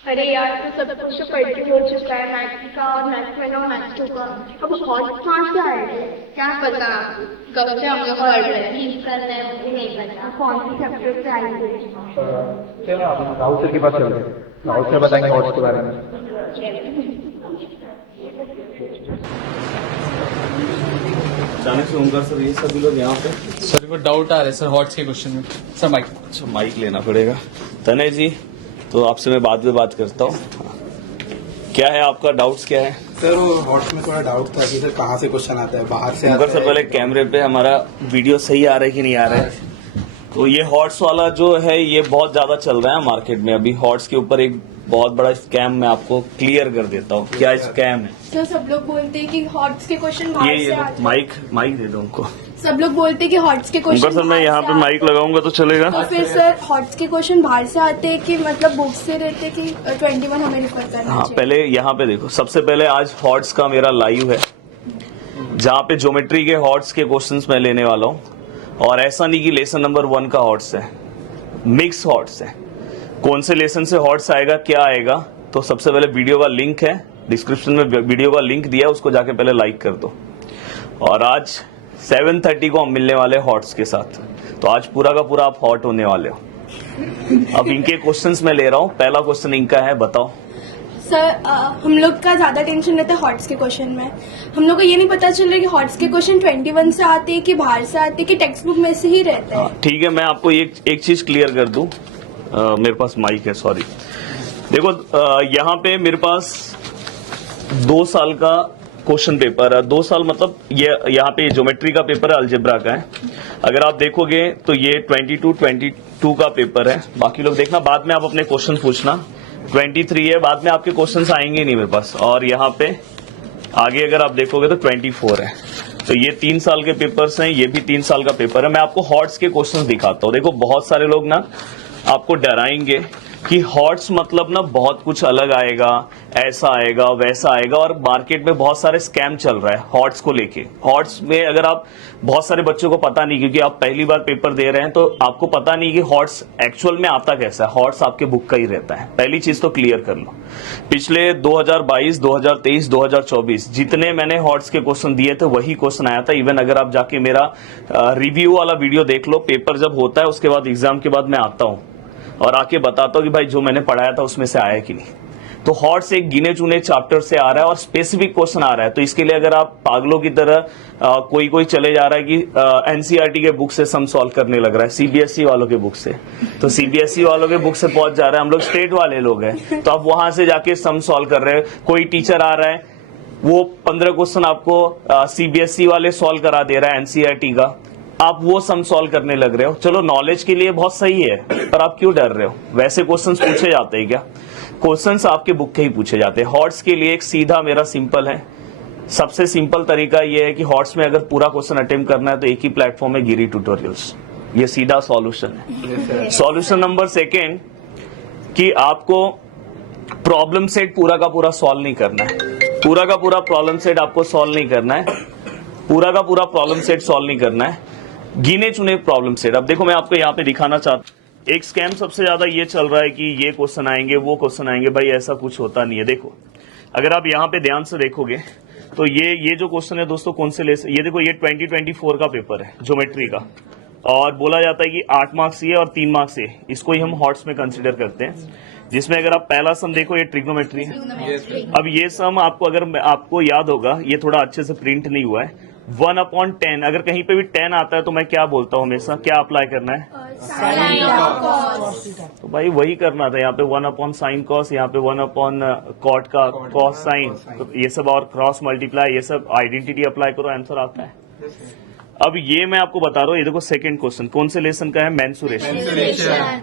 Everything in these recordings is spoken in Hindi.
अरे यार, तो सब कुछ तो पलटी हो चुका है, मैथ्स का और मैथ्स वन और मैथ्स टू का। अब हॉट कहाँ से आएगा? क्या पता, कब से हम लोग पढ़ रहे हैं, ठीक करना है मुझे नहीं पता कौन सी चैप्टर से आएंगे। चलो आप राहुल सर के पास चलते हैं, राहुल सर बताएंगे हॉट्स के बारे में। अचानक से ओंकार सर ये सभी लोग यहाँ पे। सर को डाउट आ रहा है सर हॉट्स के क्वेश्चन में। Sir mike. अच्छा माइक लेना पड़ेगा। तनय जी, तो आपसे मैं बाद में बात करता हूँ। क्या है आपका डाउट्स क्या है? सर वो हॉट्स में थोड़ा डाउट था कि सर कहाँ से क्वेश्चन आता है, बाहर से आता ओंकार है? सर पहले कैमरे पे हमारा वीडियो सही आ रहा है कि नहीं आ रहा है? तो ये हॉट्स वाला जो है ये बहुत ज्यादा चल रहा है मार्केट में। अभी हॉट्स के ऊपर एक बहुत बड़ा स्कैम मैं आपको क्लियर कर देता हूँ। क्या स्कैम है? सर सब लोग बोलते हैं कि हॉट्स के क्वेश्चन ये बाहर से आते हैं। माइक दे दो उनको। सब लोग बोलते हैं कि हॉट्स के ओंकार क्वेश्चन सर मैं यहाँ पे माइक लगाऊंगा तो चलेगा? तो फिर सर हॉट्स के क्वेश्चन बाहर से आते हैं कि मतलब बुक से रहते हैं कि 21 हमें रिफर करना हाँ, चाहिए? पहले यहाँ पे देखो, सबसे पहले आज हॉट्स का मेरा लाइव है जहाँ पे ज्योमेट्री के हॉट्स के क्वेश्चंस मैं लेने वाला हूँ। और ऐसा नहीं कि लेसन नंबर 1 का हॉट्स है, मिक्स हॉट्स है। कौन से लेसन से हॉट्स आएगा, क्या आएगा, तो सबसे पहले वीडियो का लिंक है डिस्क्रिप्शन में, वीडियो का लिंक दिया है, उसको जाके पहले लाइक कर दो। और आज 7:30 को हम मिलने वाले हॉट्स के साथ, तो आज पूरा का पूरा आप हॉट होने वाले हो। अब इनके क्वेश्चंस मैं ले रहा हूँ। पहला क्वेश्चन इनका है, बताओ। सर हम लोग का ज्यादा टेंशन रहता है हॉट्स के क्वेश्चन में। हम लोग को ये नहीं पता चल रहा कि हॉट्स के क्वेश्चन 21 से आते हैं कि बाहर से आते हैं कि टेक्स्ट बुक में से ही रहते हैं। ठीक है, मैं आपको एक चीज क्लियर कर दूं। मेरे पास माइक है, सॉरी। देखो यहाँ पे मेरे पास 2 साल का क्वेश्चन पेपर है। 2 साल मतलब ये यहाँ पे ज्योमेट्री का पेपर है, अलजेब्रा का है। अगर आप देखोगे तो ये 22 का पेपर है। बाकी लोग देखना, बाद में आप अपने क्वेश्चन पूछना। 23 है, बाद में आपके क्वेश्चंस आएंगे नहीं मेरे पास। और यहाँ पे आगे अगर आप देखोगे तो 24 है। तो ये 3 साल के पेपर्स हैं, ये भी 3 साल का पेपर है। मैं आपको हॉट्स के क्वेश्चंस दिखाता हूँ। देखो बहुत सारे लोग ना आपको डराएंगे कि हॉट्स मतलब ना बहुत कुछ अलग आएगा, ऐसा आएगा वैसा आएगा, और मार्केट में बहुत सारे स्कैम चल रहा है हॉट्स को लेके। हॉट्स में अगर आप, बहुत सारे बच्चों को पता नहीं, क्योंकि आप पहली बार पेपर दे रहे हैं तो आपको पता नहीं कि हॉट्स एक्चुअल में आता कैसा है। हॉट्स आपके बुक का ही रहता है, पहली चीज तो क्लियर कर लो। पिछले 2022, 2023, 2024 जितने मैंने हॉट्स के क्वेश्चन दिए थे वही क्वेश्चन आया था। इवन अगर आप जाके मेरा रिव्यू वाला वीडियो देख लो, पेपर जब होता है उसके बाद, एग्जाम के बाद मैं आता हूँ और आके बताता हूँ कि भाई जो मैंने पढ़ाया था उसमें से आया कि नहीं। तो हॉट्स एक गिने चुने चैप्टर से आ रहा है और स्पेसिफिक क्वेश्चन आ रहा है। तो इसके लिए अगर आप पागलों की तरह कोई चले जा रहा है कि एनसीईआरटी के बुक से सम सॉल्व करने लग रहा है, सीबीएसई वालों के बुक से, तो सीबीएसई वालों के बुक से पहुंच जा रहा है। हम लोग स्टेट वाले लोग हैं, तो आप वहां से जाके सम सॉल्व कर रहे हैं। कोई टीचर आ रहा है, वो 15 क्वेश्चन आपको सीबीएसई वाले सॉल्व करा दे रहा है एनसीईआरटी का, आप वो सम सॉल्व करने लग रहे हो। चलो नॉलेज के लिए बहुत सही है, पर आप क्यों डर रहे हो? वैसे क्वेश्चंस पूछे जाते हैं क्या? क्वेश्चंस आपके बुक के ही पूछे जाते हैं। हॉट्स के लिए एक सीधा मेरा सिंपल है, सबसे सिंपल तरीका ये है कि हॉट्स में अगर पूरा क्वेश्चन अटेम्प्ट करना है तो एक ही प्लेटफॉर्म है, गिरी ट्यूटोरियल्स। ये सीधा सॉल्यूशन है। सॉल्यूशन नंबर 2 कि आपको प्रॉब्लम सेट पूरा का पूरा सॉल्व नहीं करना है। पूरा का पूरा प्रॉब्लम सेट आपको सॉल्व नहीं करना है। पूरा का पूरा प्रॉब्लम सेट सॉल्व नहीं करना है, गिने चुने प्रॉब्लम सेट। अब देखो मैं आपको यहाँ पे दिखाना चाहता हूँ, एक स्कैम सबसे ज्यादा ये चल रहा है कि ये क्वेश्चन आएंगे, वो क्वेश्चन आएंगे। भाई ऐसा कुछ होता नहीं है। देखो अगर आप यहाँ पे ध्यान से देखोगे तो ये जो क्वेश्चन है दोस्तों, कौन से लेसन, ये देखो ये 2024 का पेपर है ज्योमेट्री का, और बोला जाता है कि 8 मार्क्स ये और 3 मार्क्स ये, इसको ही हम हॉट्स में कंसिडर करते हैं। जिसमें अगर आप पहला सम देखो, ये ट्रिग्नोमेट्री है। अब ये सम आपको, अगर आपको याद होगा, ये थोड़ा अच्छे से प्रिंट नहीं हुआ है, 1/10। अगर कहीं पे भी 10 आता है तो मैं क्या बोलता हूँ हमेशा, क्या अप्लाई करना है? तो भाई वही करना था। यहाँ पे 1/sin cos, यहाँ पे 1/cot का cos sin, तो ये सब, और क्रॉस मल्टीप्लाई, ये सब आइडेंटिटी अप्लाई करो, आंसर आता है। अब ये मैं आपको बता रहा हूँ, ये देखो सेकंड क्वेश्चन कौन से लेसन का है? मेंसुरेशन।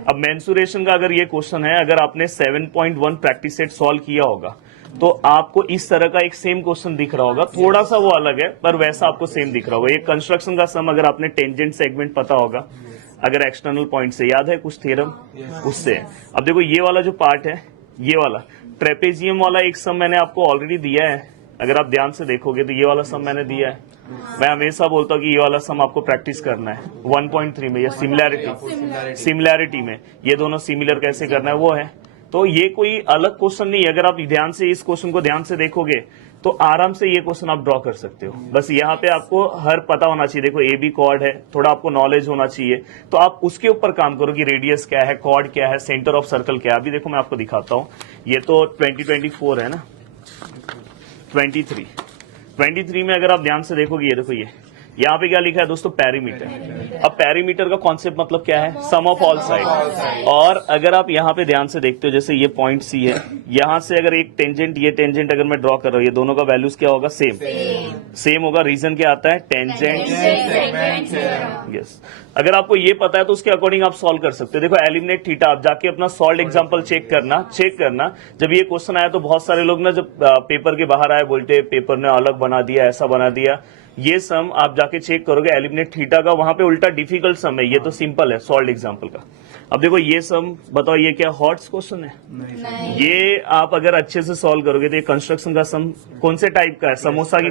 अब मेंसुरेशन का अगर ये क्वेश्चन है, अगर आपने 7.1 प्रैक्टिस सेट सॉल्व किया होगा तो आपको इस तरह का एक सेम क्वेश्चन दिख रहा होगा। थोड़ा सा वो अलग है, पर वैसा आपको सेम दिख रहा होगा। ये कंस्ट्रक्शन का सम, अगर आपने टेंजेंट सेगमेंट पता होगा, अगर एक्सटर्नल पॉइंट से याद है कुछ थ्योरम, उससे। अब देखो ये वाला जो पार्ट है, ये वाला ट्रेपेजियम वाला एक सम मैंने आपको ऑलरेडी दिया है। अगर आप ध्यान से देखोगे तो ये वाला सम मैंने दिया है। मैं हमेशा बोलता हूँ कि ये वाला सम आपको प्रैक्टिस करना है 1.3 में, या सिमिलैरिटी में। ये दोनों सिमिलर कैसे करना है वो है। तो ये कोई अलग क्वेश्चन नहीं है। अगर आप ध्यान से इस क्वेश्चन को ध्यान से देखोगे तो आराम से ये क्वेश्चन आप ड्रॉ कर सकते हो। बस यहाँ पे आपको हर पता होना चाहिए। देखो ए बी कॉर्ड है, थोड़ा आपको नॉलेज होना चाहिए, तो आप उसके ऊपर काम करो कि रेडियस क्या है, कॉर्ड क्या है, सेंटर ऑफ सर्कल क्या है। अभी देखो मैं आपको दिखाता हूँ, ये तो 2024 है ना, 23 में अगर आप ध्यान से देखोगे, ये देखो ये यहाँ पे क्या लिखा है दोस्तों, पेरीमीटर। अब पेरीमीटर का कॉन्सेप्ट मतलब क्या है, सम ऑफ ऑल साइड। और अगर आप यहाँ पे ध्यान से देखते हो, जैसे ये पॉइंट सी है, यहाँ से अगर एक टेंजेंट, ये टेंजेंट अगर मैं ड्रॉ कर रहा हूँ, ये दोनों का वैल्यूज क्या होगा, सेम होगा। रीजन क्या आता है, टेंजेंट। यस, अगर आपको ये पता है तो उसके अकॉर्डिंग आप सॉल्व कर सकते हो। देखो एलिमिनेट थीटा, आप जाके अपना सॉल्व एग्जांपल चेक करना। जब ये क्वेश्चन आया तो बहुत सारे लोग ना, जब पेपर के बाहर आए, बोलते पेपर ने अलग बना दिया, ऐसा बना दिया। ये सम आप जाके चेक करोगे एलिमिनेट थीटा का, वहां पे उल्टा डिफिकल्ट सम है, ये तो सिंपल है सॉल्व एग्जांपल का। अब देखो ये सम बताओ, ये क्या हॉट्स क्वेश्चन है? नहीं। ये आप अगर अच्छे से सॉल्व करोगे तो ये कंस्ट्रक्शन का सम कौन से टाइप का है, समोसा की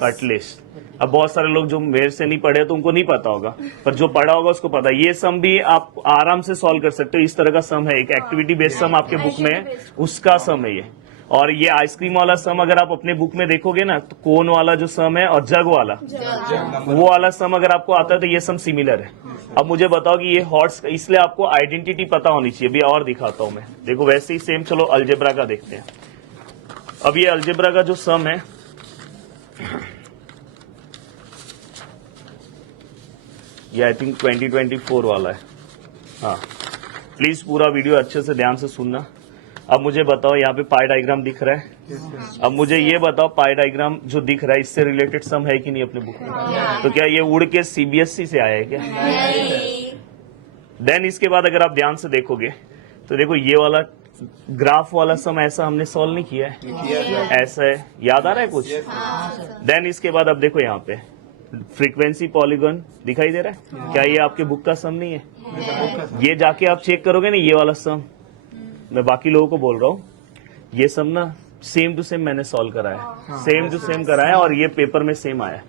कटलेस। अब बहुत सारे लोग जो मेरे से नहीं पढ़े तो उनको नहीं पता होगा, पर जो पढ़ा होगा उसको पता। ये सम भी आप आराम से सॉल्व कर सकते हो, इस तरह का सम है। एक एक्टिविटी बेस्ड सम आपके बुक में है, उसका सम है ये। और ये आइसक्रीम वाला सम अगर आप अपने बुक में देखोगे ना, तो कोन वाला जो सम है और जग वाला, वो वाला सम अगर आपको आता है तो ये सम सिमिलर है। अब मुझे बताओ कि ये हॉट्स, इसलिए आपको आइडेंटिटी पता होनी चाहिए। अभी और दिखाता हूं मैं, देखो वैसे ही सेम। चलो अलजेब्रा का देखते हैं। अब ये अलजेब्रा का जो सम है, ये आई थिंक 2024 वाला है। हाँ, प्लीज पूरा वीडियो अच्छे से ध्यान से सुनना। अब मुझे बताओ, यहाँ पे पाई डायग्राम दिख रहा है। अब मुझे ये बताओ, पाई डायग्राम जो दिख रहा है, इससे रिलेटेड सम है कि नहीं अपने बुक में? तो क्या ये उड़ के सीबीएसई से आया है क्या? देन इसके बाद अगर आप ध्यान से देखोगे तो देखो ये वाला ग्राफ वाला सम ऐसा हमने सॉल्व नहीं किया है, ऐसा है, याद आ रहा है कुछ? देन इसके बाद अब देखो यहाँ पे फ्रीक्वेंसी पॉलीगॉन दिखाई दे रहा है, क्या ये आपके बुक का सम नहीं है? ये जाके आप चेक करोगे ना, ये वाला सम, मैं बाकी लोगों को बोल रहा हूँ, ये सब ना सेम टू सेम मैंने सॉल्व कराया, सेम टू सेम कराया, और ये पेपर में सेम आया।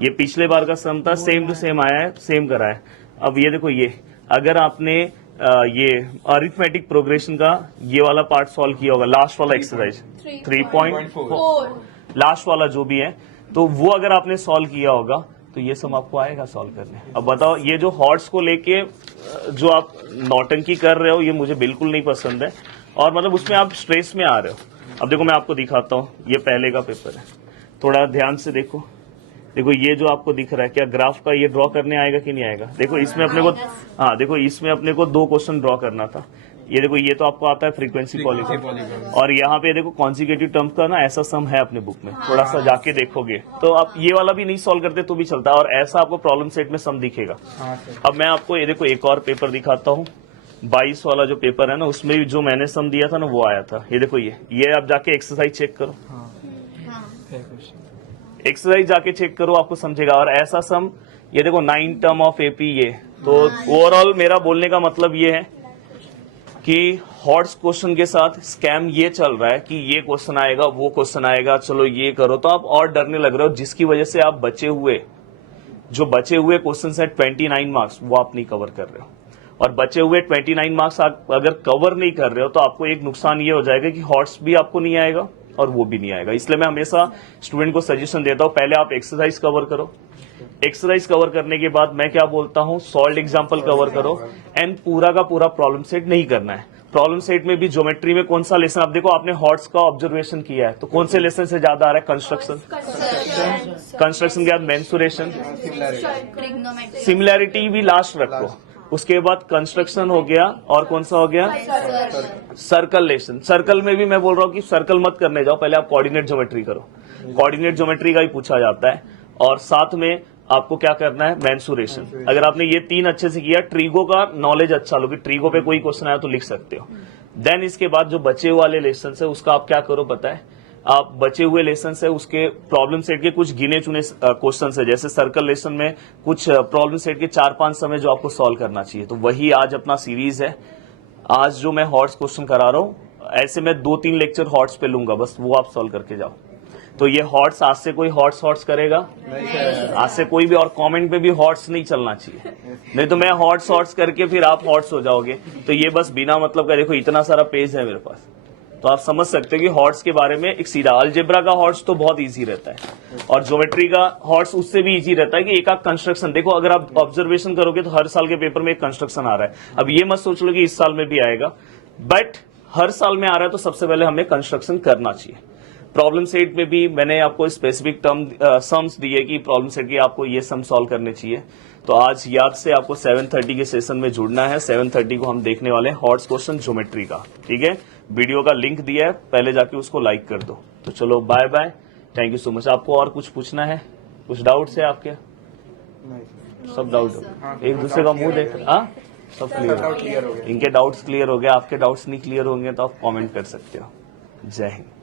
ये पिछले बार का सम था, सेम टू सेम आया है, सेम कराया। अब ये देखो, ये अगर आपने ये अरिथमेटिक प्रोग्रेशन का ये वाला पार्ट सॉल्व किया होगा, लास्ट वाला एक्सरसाइज 3.4 लास्ट वाला जो भी है, तो वो अगर आपने सॉल्व किया होगा तो ये सब आपको आएगा सॉल्व करने। अब बताओ, ये जो हॉट्स को लेके जो आप नौटंकी कर रहे हो, ये मुझे बिल्कुल नहीं पसंद है, और मतलब उसमें आप स्ट्रेस में आ रहे हो। अब देखो मैं आपको दिखाता हूँ, ये पहले का पेपर है, थोड़ा ध्यान से देखो। देखो ये जो आपको दिख रहा है, क्या ग्राफ का ये ड्रॉ करने आएगा कि नहीं आएगा? देखो इसमें अपने को, हाँ देखो इसमें अपने को 2 क्वेश्चन ड्रॉ करना था। ये देखो, ये तो आपको आता है फ्रीक्वेंसी पॉलीगॉन, और यहाँ पे देखो कॉन्जिक्यूटिव टर्म्स का ना ऐसा सम है अपने बुक में, थोड़ा सा जाके देखोगे तो आप ये वाला भी नहीं सॉल्व करते तो भी चलता है, और ऐसा आपको प्रॉब्लम सेट में सम दिखेगा। अब मैं आपको ये देखो एक और पेपर दिखाता हूँ, 22 वाला जो पेपर है ना, उसमें भी जो मैंने सम दिया था ना वो आया था। ये देखो, ये आप जाके एक्सरसाइज चेक करो, एक्सरसाइज जाके चेक करो, आपको समझेगा। और ऐसा सम, ये देखो 9 टर्म ऑफ एपी, ये तो ओवरऑल मेरा बोलने का मतलब ये है कि हॉट्स क्वेश्चन के साथ स्कैम ये चल रहा है कि ये क्वेश्चन आएगा, वो क्वेश्चन आएगा, चलो ये करो, तो आप और डरने लग रहे हो, जिसकी वजह से आप बचे हुए क्वेश्चन है 29 मार्क्स, वो आप नहीं कवर कर रहे हो। और बचे हुए 29 मार्क्स आप अगर कवर नहीं कर रहे हो तो आपको एक नुकसान ये हो जाएगा कि हॉट्स भी आपको नहीं आएगा और वो भी नहीं आएगा। इसलिए मैं हमेशा स्टूडेंट को सजेशन देता हूं, पहले आप एक्सरसाइज कवर करो, एक्सरसाइज कवर करने के बाद मैं क्या बोलता हूं, सॉल्व एग्जाम्पल कवर करो, एंड पूरा का पूरा प्रॉब्लम सेट नहीं करना है। प्रॉब्लम सेट में भी ज्योमेट्री में कौन सा लेसन, आप देखो आपने हॉट्स का ऑब्जर्वेशन किया है, तो कौन से लेसन से ज्यादा आ रहा है, कंस्ट्रक्शन के बाद मेंसुरेशन, सिमिलैरिटी भी लास्ट रखो, उसके बाद कंस्ट्रक्शन हो गया, और कौन सा हो गया, सर्कल लेसन। सर्कल में भी मैं बोल रहा हूं कि सर्कल मत करने जाओ, पहले आप कोऑर्डिनेट ज्योमेट्री करो, कोऑर्डिनेट ज्योमेट्री का ही पूछा जाता है। और साथ में आपको क्या करना है, मेंसुरेशन। अगर आपने ये 3 अच्छे से किया, ट्रीगो का नॉलेज अच्छा लो कि ट्रीगो पे कोई क्वेश्चन आया तो लिख सकते हो। देन इसके बाद जो बचे वाले लेसन है उसका आप क्या करो पता है, आप बचे हुए लेसन है उसके प्रॉब्लम सेट के कुछ गिने चुने क्वेश्चन है, जैसे सर्कल लेसन में कुछ प्रॉब्लम सेट के 4-5 समय जो आपको सॉल्व करना चाहिए, तो वही आज अपना सीरीज है। आज जो मैं हॉट्स क्वेश्चन करा रहा हूं, ऐसे मैं 2-3 लेक्चर हॉट्स पे लूंगा, बस वो आप सॉल्व करके जाओ। तो ये हॉट्स आज से कोई हॉट्स करेगा? आज से कोई भी, और कमेंट पे भी हॉट्स नहीं चलना चाहिए, नहीं तो मैं हॉट्स करके फिर आप हॉट्स हो जाओगे। तो ये बस बिना मतलब का, देखो इतना सारा पेज है मेरे पास, तो आप समझ सकते हो कि हॉट्स के बारे में एक सीधा अलजेब्रा का हॉट्स तो बहुत इजी रहता है, और ज्योमेट्री का हॉट्स उससे भी इजी रहता है कि एक आध कंस्ट्रक्शन, देखो अगर आप ऑब्जर्वेशन करोगे तो हर साल के पेपर में एक कंस्ट्रक्शन आ रहा है। अब ये मत सोच लो कि इस साल में भी आएगा, बट हर साल में आ रहा है तो सबसे पहले हमें कंस्ट्रक्शन करना चाहिए। प्रॉब्लम सेट में भी मैंने आपको स्पेसिफिक सम्स दिए कि प्रॉब्लम सेट की आपको ये सम सॉल्व करने चाहिए। तो आज याद से आपको 7:30 के सेशन में जुड़ना है। 7:30 को हम देखने वाले हैं हॉट्स क्वेश्चन ज्योमेट्री का, ठीक है। वीडियो का लिंक दिया है, पहले जाके उसको लाइक कर दो। तो चलो bye bye, thank you so much. आपको और कुछ पूछना है? कुछ डाउट्स है आपके? सब डाउट एक दूसरे का मुंह देख, हाँ सब क्लियर हो गया। इनके डाउट्स क्लियर हो गए, आपके डाउट्स नहीं क्लियर होंगे तो आप कमेंट कर सकते हो। जय हिंद।